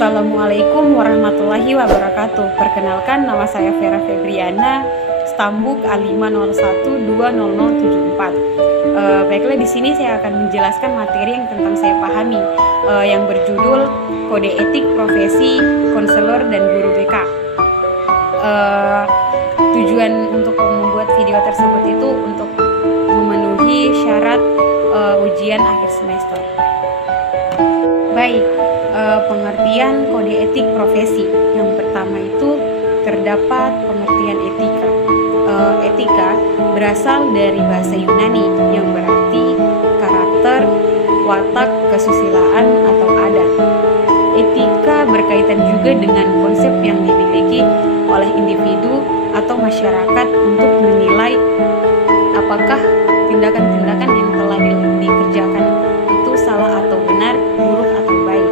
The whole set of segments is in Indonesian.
Assalamualaikum warahmatullahi wabarakatuh. Perkenalkan, nama saya Vera Febriana, Stambuk A501200074. Baiklah, di sini saya akan menjelaskan materi yang tentang saya pahami, yang berjudul Kode Etik Profesi Konselor dan Guru BK. Tujuan untuk membuat video tersebut itu untuk memenuhi syarat ujian akhir semester. Baik, pengertian kode etik profesi. Yang pertama itu terdapat pengertian etika. Etika berasal dari bahasa Yunani yang berarti karakter, watak, kesusilaan, atau adat. Etika berkaitan juga dengan konsep yang dimiliki oleh individu atau masyarakat untuk menilai apakah tindakan-tindakan yang telah dikerjakan itu salah atau benar, buruk atau baik.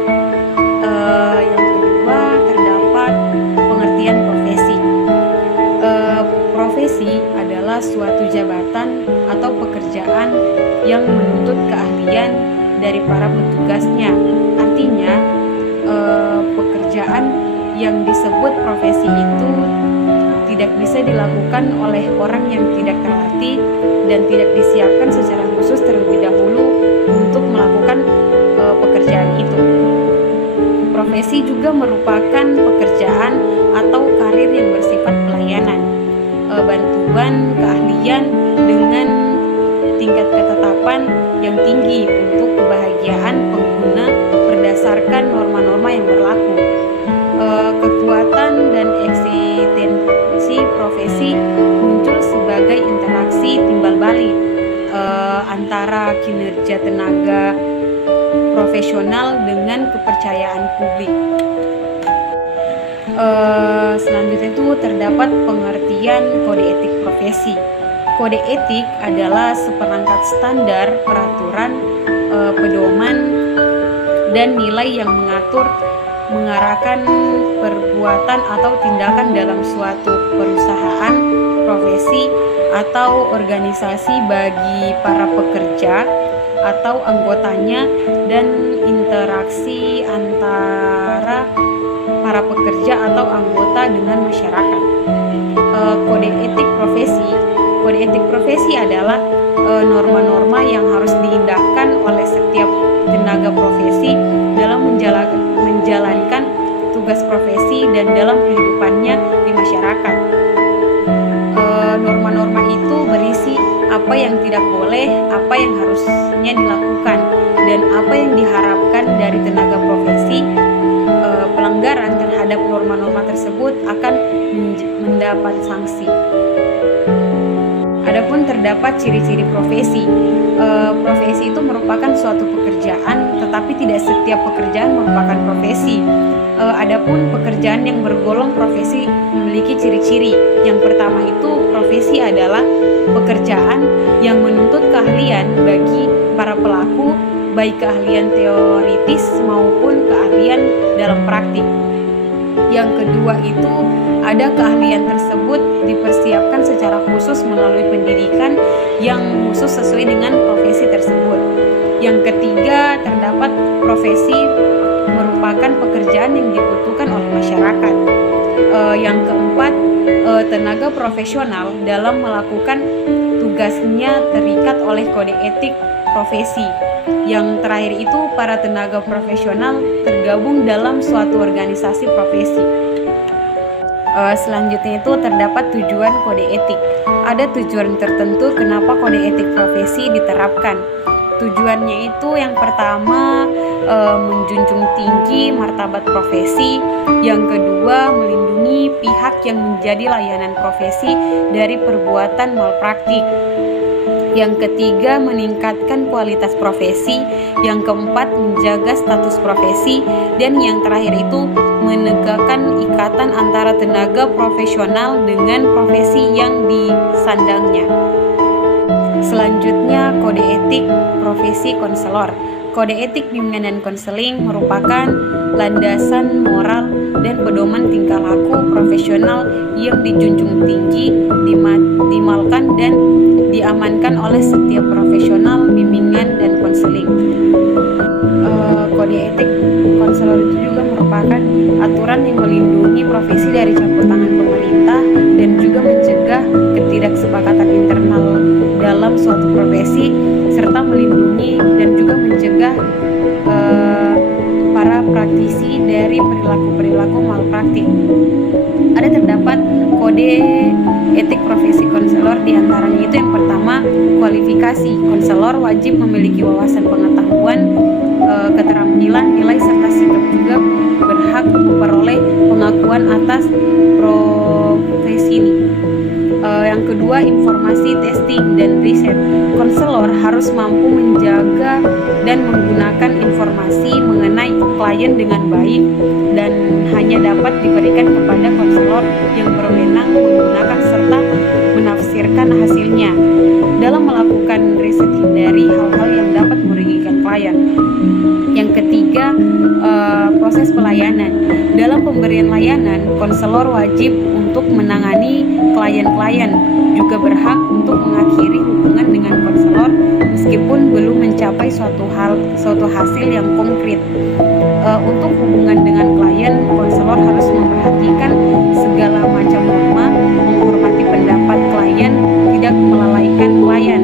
Yang kedua, terdapat pengertian profesi. Profesi adalah suatu jabatan atau pekerjaan yang menuntut keahlian dari para petugasnya. Artinya, pekerjaan yang disebut profesi itu tidak bisa dilakukan oleh orang yang tidak terlatih dan tidak disiapkan secara khusus terlebih dahulu untuk melakukan pekerjaan itu. Profesi juga merupakan pekerjaan atau karir yang bersifat pelayanan, bantuan keahlian dengan tingkat ketetapan yang tinggi untuk kebahagiaan pengguna berdasarkan norma-norma yang berlaku. Kekuatan dan eksistensi profesi muncul sebagai interaksi timbal balik antara kinerja tenaga profesional dengan kepercayaan publik. Selanjutnya itu terdapat pengertian kode etik profesi. Kode etik adalah seperangkat standar, peraturan, pedoman, dan nilai yang mengarahkan perbuatan atau tindakan dalam suatu perusahaan, profesi, atau organisasi bagi para pekerja atau anggotanya dan interaksi antara para pekerja atau anggota dengan masyarakat. Kode etik profesi adalah norma-norma yang harus diindahkan oleh setiap tenaga profesi dalam menjalankan tugas profesi dan dalam kehidupannya di masyarakat. Norma-norma itu berisi apa yang tidak boleh, apa yang harusnya dilakukan, dan apa yang diharapkan dari tenaga profesi. Pelanggaran terhadap norma-norma tersebut akan mendapat sanksi. Adapun terdapat ciri-ciri profesi. Profesi itu merupakan suatu pekerjaan, tetapi tidak setiap pekerjaan merupakan profesi. Adapun pekerjaan yang bergolong profesi memiliki ciri-ciri. Yang pertama itu profesi adalah pekerjaan yang menuntut keahlian bagi para pelaku, baik keahlian teoritis maupun keahlian dalam praktik. Yang kedua itu ada keahlian tersebut dipersiapkan secara khusus melalui pendidikan yang khusus sesuai dengan profesi tersebut. Yang ketiga, terdapat profesi merupakan pekerjaan yang dibutuhkan oleh masyarakat. Yang keempat, tenaga profesional dalam melakukan tugasnya terikat oleh kode etik profesi. Yang terakhir itu, para tenaga profesional tergabung dalam suatu organisasi profesi. Selanjutnya itu terdapat tujuan kode etik. Ada tujuan tertentu kenapa kode etik profesi diterapkan. Tujuannya itu yang pertama, menjunjung tinggi martabat profesi. Yang kedua, melindungi pihak yang menjadi layanan profesi dari perbuatan malpraktik. Yang ketiga, meningkatkan kualitas profesi. Yang keempat, menjaga status profesi. Dan yang terakhir itu, menegakkan ikatan antara tenaga profesional dengan profesi yang disandangnya. Selanjutnya, kode etik profesi konselor. Kode etik bimbingan dan konseling merupakan landasan moral dan pedoman tingkah laku profesional yang dijunjung tinggi, dimalkan, dan diamankan oleh setiap profesional bimbingan dan konseling. Kode etik konselor itu juga merupakan merupakan aturan yang melindungi profesi dari campur tangan pemerintah dan juga mencegah ketidaksepakatan internal dalam suatu profesi, serta melindungi dan juga mencegah para praktisi dari perilaku-perilaku malpraktik. Ada terdapat kode etik profesi konselor, diantaranya itu yang pertama, kualifikasi. Konselor wajib memiliki wawasan pengetahuan, keterampilan, nilai serta sikap, juga berhak memperoleh pengakuan atas profesi ini. Yang kedua, informasi, testing, dan riset. Konselor harus mampu menjaga dan menggunakan informasi mengenai klien dengan baik dan hanya dapat diberikan kepada konselor yang berwenang menggunakan serta menafsirkan hasilnya. Dalam melakukan riset, hindari hal-hal yang dapat merugikan klien. Yang ketiga, proses pelayanan. Dalam pemberian layanan, konselor wajib untuk menangani klien-klien, juga berhak untuk mengakhiri hubungan dengan konselor meskipun belum mencapai suatu hasil yang konkret. Untuk hubungan dengan klien, konselor harus memperhatikan segala macam norma, menghormati pendapat klien, tidak melalaikan klien,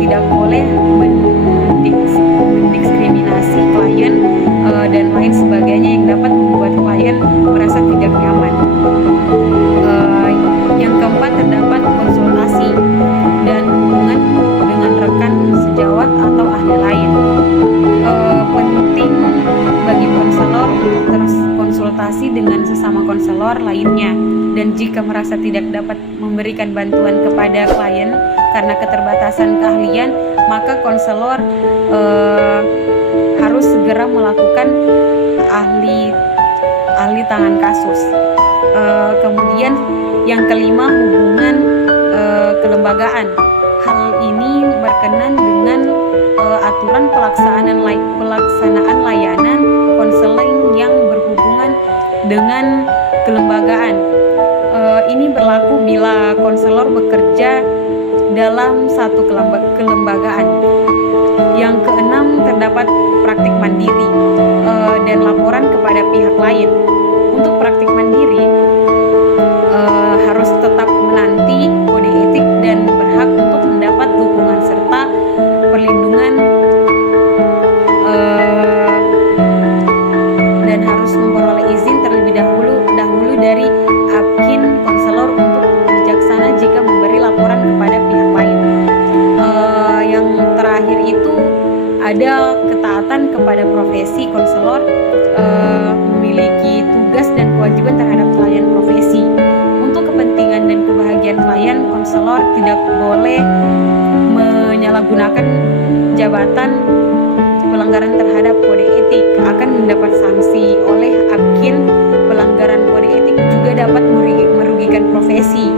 tidak boleh mendiskriminasi klien, dan lain sebagainya yang dapat membuat klien merasa tidak nyaman. Yang keempat, terdapat konsultasi dan hubungan dengan rekan sejawat atau ahli lain. Penting bagi konselor untuk terus konsultasi dengan sesama konselor lainnya, dan jika merasa tidak dapat memberikan bantuan kepada klien karena keterbatasan keahlian, maka konselor harus segera melakukan ahli tangan kasus. Kemudian yang kelima, hubungan kelembagaan. Hal ini berkenan dengan aturan pelaksanaan layanan konseling yang berhubungan dengan kelembagaan. Ini berlaku bila konselor bekerja dalam satu kelembagaan. Yang keenam, terdapat praktik mandiri dan laporan kepada pihak lain. Untuk praktik mandiri harus tetap menanti kode etik dan berhak untuk mendapat dukungan serta perlindungan, dan harus memperoleh izin terlebih dahulu dari admin konselor untuk bijaksana jika memberi laporan kepada pihak lain. Yang terakhir itu ada ketaatan kepada profesi konselor, memiliki tugas dan kewajiban terhadap klien profesi. Untuk kepentingan dan kebahagiaan klien, konselor tidak boleh menyalahgunakan jabatan. Pelanggaran terhadap kode etik akan mendapat sanksi oleh admin. Pelanggaran kode etik juga dapat merugikan profesi.